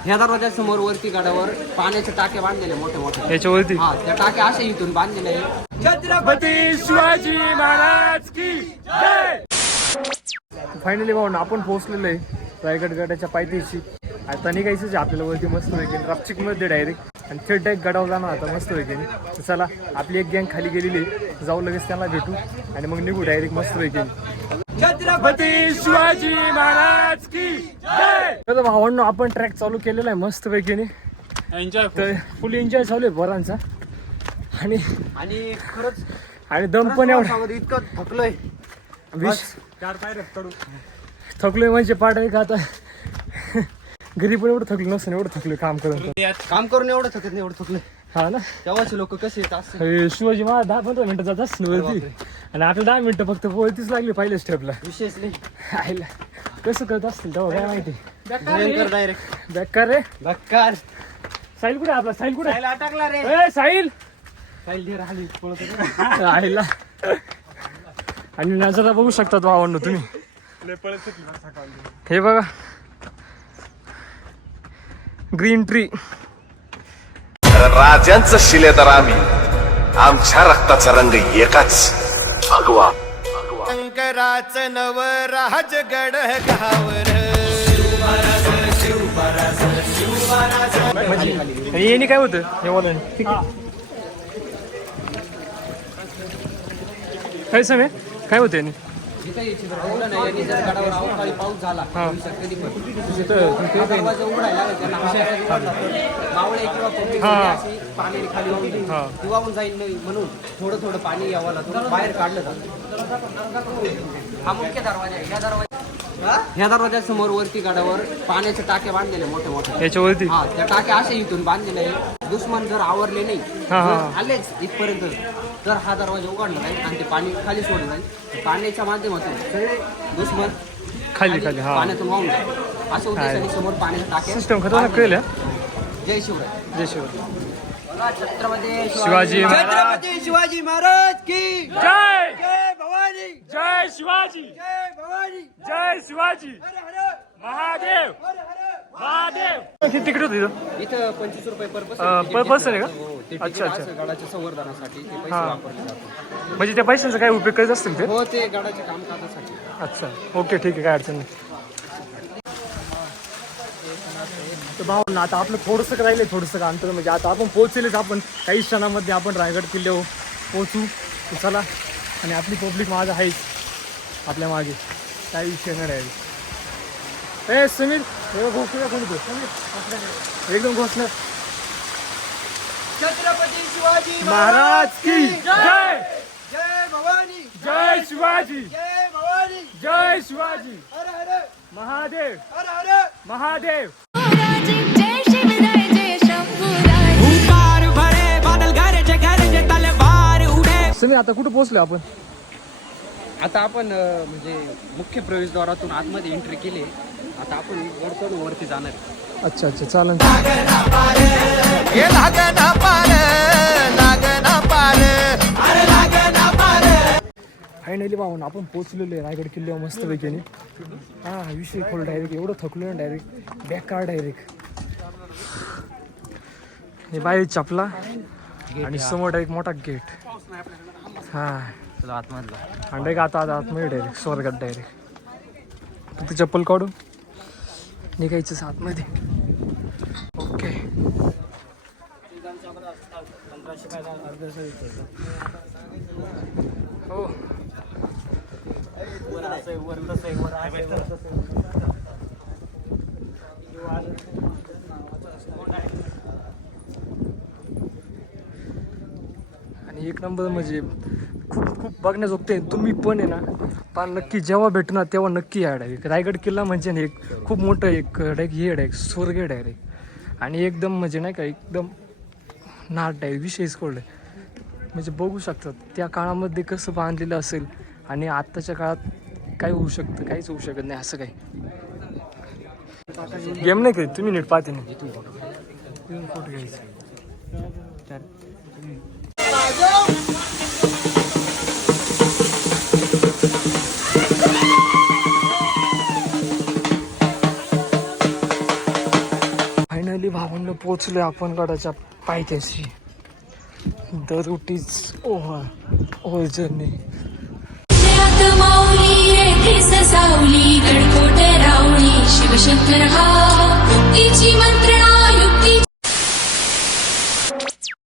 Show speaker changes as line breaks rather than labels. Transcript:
ह्या दरवाजा समोर वरती गडावर पाण्याचे टाके बांधलेले मोठे मोठे
याच्यावरती
हा त्या टाके असे इथून बांधलेले आहे.
छत्रपती शिवाजी महाराज की जय. फायनली भाऊ आपण पोहोचलेलो आहे रायगड गडाच्या पायथ्याशी. आता निघायचंच आपल्याला वरती मस्त वगैरे रापचिक मध्ये डायरेक्ट आणि थेट डायरेक्ट गडावर जाणार आता मस्त वगैरे. तर चला आपली एक गँग खाली गेलेली आहे, जाऊ लगेच त्यांना भेटू आणि मग निघू डायरेक्ट मस्त वगैरे. छत्रपती शिवाजी महाराज की जय. तर भावांनो आपण ट्रॅक चालू केलेला आहे मस्त वगैरे. एन्जॉय तर फुल एन्जॉय चालू आहे पोरांचा आणि
खरंच
आणि दम पण एवढा
इतकं थकलोय.
थकलोय म्हणजे पाठ आहे का आता. घरी पण एवढं थकलो नसतं, एवढं थकलोय काम करून
एवढं थकत नाही एवढं थकलोय.
हा ना.
तेव्हाचे लोक कसे येत असतात.
शिवाजी महाराज 10-15 मिनिटं जात असत वरती आणि आपल्या 10 मिनिटं फक्त वरतीच लागली पहिल्या स्टेपला.
विशेष नाही
आईला कसं करत असतील तेव्हा काय माहिती.
डायरेक्ट
बेकार रे
बक्कार.
साहिल कुठे आपला, साहिल कुठे
अटकला रे.
साहिल
राहिली
आईला. आणि नजारा बघू शकतात भावांनो तुम्ही. हे बघा ग्रीन ट्री.
राजांचं शिलेदार आम्ही, आमच्या रक्ताचा रंग एकाच भगवा.
शंकराचं नव राजगड गावर.
म्हणजे येणे काय होतं हे बोला काय समय काय होतं याने.
जर गडावर अवकाळी पाऊस झाला दरवाजा उघडायला मावळे किंवा पब्लिक अशी पाणी खाली वाहून वाहून जाईल नाही म्हणून थोडं थोडं पाणी यावं लागतं, बाहेर काढलं जातं. हा मुख्य दरवाजा आहे. ह्या दरवाजा समोर वरती गडावर पाण्याचे टाके बांधलेले मोठे मोठे
याच्यावरती.
हा त्या टाके असे इथून बांधलेले आहे. दुश्मन जर आवरले नाही आलेच इथपर्यंत तर हा दरवाजा उघडला जाईल आणि ते पाणी खाली सोडलं जाईल. पाण्याच्या माध्यमातून सगळे दुश्मन
खाली
पाण्यातून वाहून जाईल. अशा उद्देशाने समोर पाण्याचे टाके
सिस्टम खतरनाक केलं.
जय शिवराय.
जय शिवराय.
छत्रपती
शिवाजी
शिवाजी महाराज की
जय.
जय भवानी.
जय शिवाजी.
जय भवानी.
जय शिवाजी. महादेव महादेव. किती तिकीट होतं
इथं 25 रुपये
पर पर्सन आहे का. अच्छा अच्छा.
गडाच्या संवर्धनासाठी ते पैसे वापरले जातात.
म्हणजे त्या पैशांचा काय उपयोग करत असतील ते.
हो ते गडाच्या कामकाजासाठी.
अच्छा ओके ठीक आहे काय अडचण नाही. तर भाऊ ना आता आपलं थोडंसं राहिलं थोडंसं अंतर म्हणजे आता आपण पोहोचलेच. आपण काही क्षणामध्ये आपण रायगड किल्ल्यावर पोहोचू. चला आणि आपली पब्लिक माझं आहेच आपल्या मागे, काही विषय नाही राहील. ए सुनील घोषणा कोणी तो एकदम घोषणा.
छत्रपती शिवाजी
महाराज की जय.
जय भवानी.
जय शिवाजी.
जय भवानी.
जय शिवाजी.
हर हर
महादेव
हर हर
महादेव.
जय शिवराय जय शंभूराय.
उतार भरे बादल गरजे गरजे तलवार उडे.
सुनील आता कुठं पोहोचलो आपण.
आता आपण म्हणजे मुख्य प्रवेशद्वारातून आतमध्ये एंट्री केली. आता आपण वरतून वरती जाणार.
अच्छा अच्छा चालेल.
हे लागना पार लागना पार अरे लागना पार.
फायनली पाहून आपण पोहोचलेलो आहे रायगड किल्ल्यावर मस्त पैकी. हा विषय खोल डायरेक्ट एवढं थकलो ना डायरेक्ट बेकार डायरेक्ट. हे बाहेर चपला आणि समोर डायरेक्ट मोठा गेट. हा
आतमधला
आणि डायरेक्ट आता आतमध्ये डायरेक्ट स्वर्गात डायरेक्ट फक्त चप्पल काढून निघायचं आतमध्ये. ओके हो आणि एक नंबर म्हणजे खूप बघण्याजोगते. तुम्ही पण आहे ना पण नक्की जेव्हा भेटणार तेव्हा नक्की या डायरेक्ट. रायगड किल्ला म्हणजे ना एक खूप मोठं एक डायरेक्ट हे डायरेक्ट स्वर्ग डायरेक्ट आणि एकदम म्हणजे नाही का एकदम नाट डायरेक्ट विषयच कळलं. म्हणजे बघू शकतात त्या काळामध्ये कसं बांधलेलं असेल आणि आत्ताच्या काळात काय होऊ शकतं, काहीच होऊ शकत नाही असं काही. गेम नाही काही तुम्ही नीट पाहते नाही फोटो घ्यायचं. फायनली भावंड पोचलोय आपण गडाच्या पायथ्याशी. The route is over journey.
Mauli येथे ससावली गडकोट रावणी शिवशंकर हा मुक्तीची मंत्र